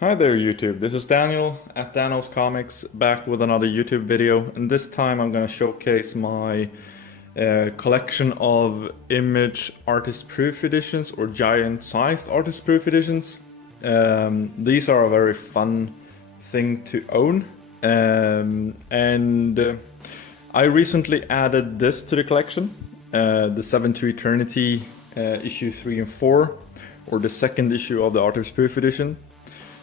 Hi there YouTube, this is Daniel at Danos Comics back with another YouTube video, and this time I'm gonna showcase my collection of image artist proof editions or giant sized artist proof editions. These are a very fun thing to own, and I recently added this to the collection, the 7 to Eternity issue 3 and 4, or the second issue of the artist proof edition.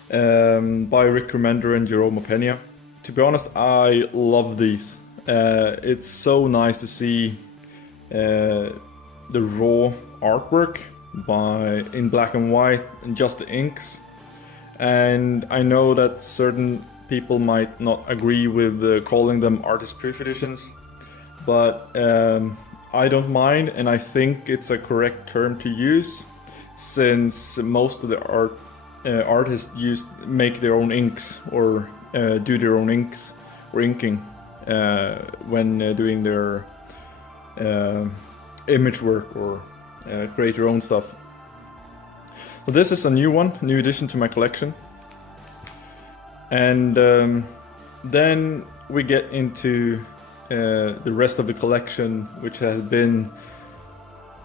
By Remender and Jerome Pena. To be honest, I love these. It's so nice to see the raw artwork in black and white and just the inks. And I know that certain people might not agree with calling them artist proof editions, but I don't mind, and I think it's a correct term to use, since most of the artists make their own inks or do their own inks or inking when doing their image work or create their own stuff. So this is a new addition to my collection, and then we get into the rest of the collection, which has been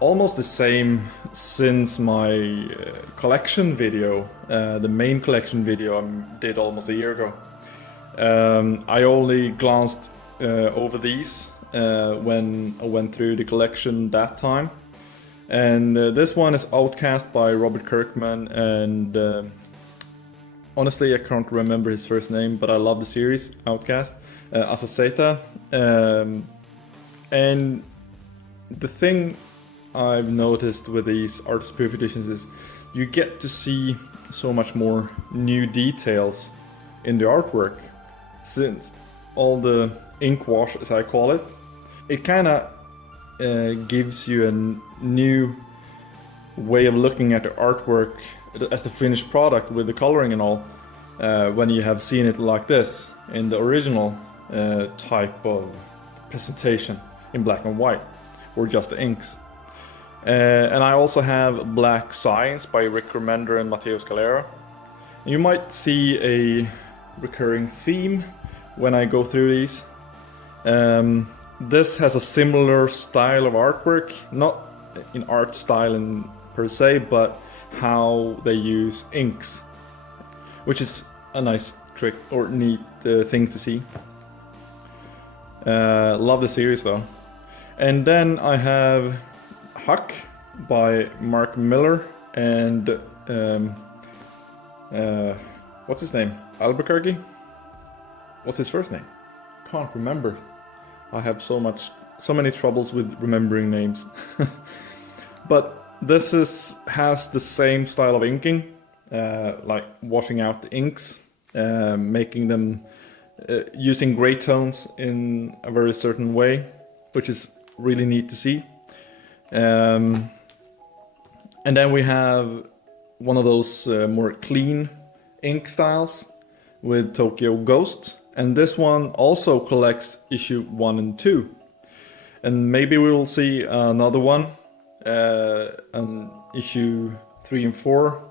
almost the same since my collection video, the main collection video I did almost a year ago. I only glanced over these when I went through the collection that time. And this one is Outcast by Robert Kirkman, and honestly I can't remember his first name, but I love the series Outcast, Asaseta. And the thing I've noticed with these artist proof editions is you get to see so much more new details in the artwork, since all the ink wash, as I call it, it kind of gives you a new way of looking at the artwork as the finished product with the coloring and all, when you have seen it like this in the original type of presentation in black and white or just the inks. And I also have Black Science by Rick Remender and Mathias Clara. You might see a recurring theme when I go through these. This has a similar style of artwork, not in art style per se, but how they use inks, which is a nice trick or neat thing to see. Love the series though. And then I have Huck by Mark Miller and what's his name? Albuquerque? What's his first name? Can't remember. I have so many troubles with remembering names. But this has the same style of inking, like washing out the inks, making them using gray tones in a very certain way, which is really neat to see. And then we have one of those more clean ink styles with Tokyo Ghost, and this one also collects issue 1 and 2, and maybe we will see another one, issue 3 and 4,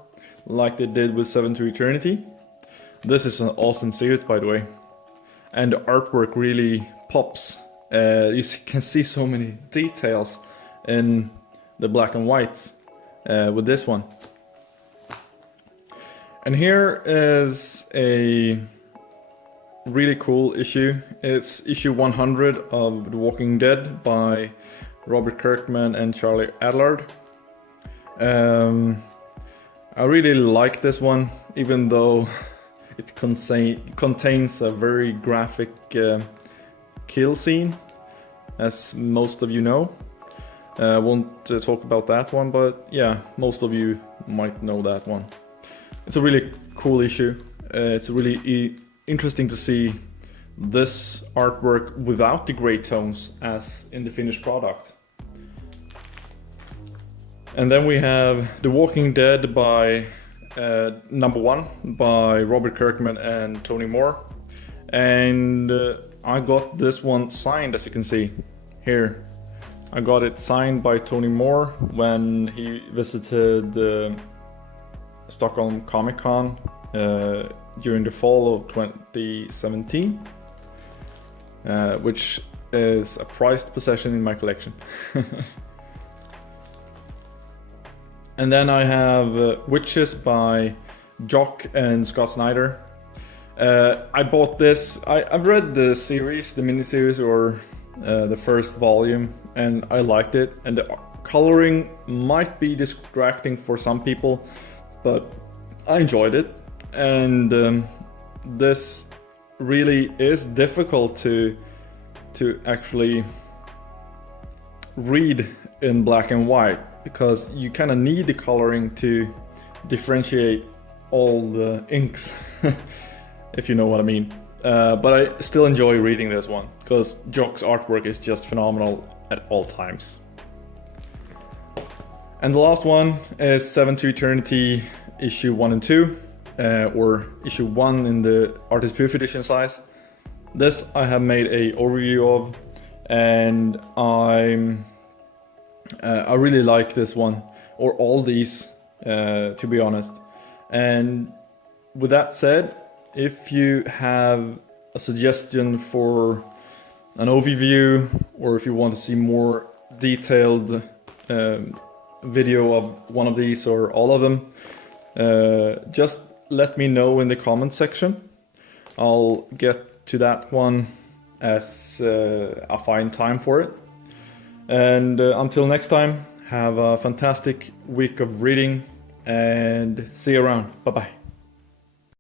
like they did with 7 to Eternity. This is an awesome series, by the way, and the artwork really pops. You can see so many details in the black and whites with this one. And here is a really cool issue. It's issue 100 of The Walking Dead by Robert Kirkman and Charlie Adlard. I really like this one, even though it contains a very graphic kill scene, as most of you know. I won't talk about that one, but yeah, most of you might know that one. It's a really cool issue. It's really interesting to see this artwork without the gray tones as in the finished product. And then we have The Walking Dead by number 1 by Robert Kirkman and Tony Moore. And I got this one signed, as you can see here. I got it signed by Tony Moore when he visited Stockholm Comic Con during the fall of 2017, which is a prized possession in my collection. And then I have Witches by Jock and Scott Snyder. I bought this. I've read the series, the miniseries, or the first volume, and I liked it. And the coloring might be distracting for some people, but I enjoyed it. And this really is difficult to actually read in black and white, because you kind of need the coloring to differentiate all the inks, if you know what I mean. But I still enjoy reading this one, because Jock's artwork is just phenomenal at all times. And the last one is 7 to Eternity issue 1 and 2, or issue 1 in the Artist Proof edition size. This I have made a overview of, and I really like this one, or all these, to be honest. And with that said, if you have a suggestion for an overview, or if you want to see more detailed video of one of these or all of them, just let me know in the comment section. I'll get to that one as I find time for it. And until next time, have a fantastic week of reading, and see you around. Bye bye.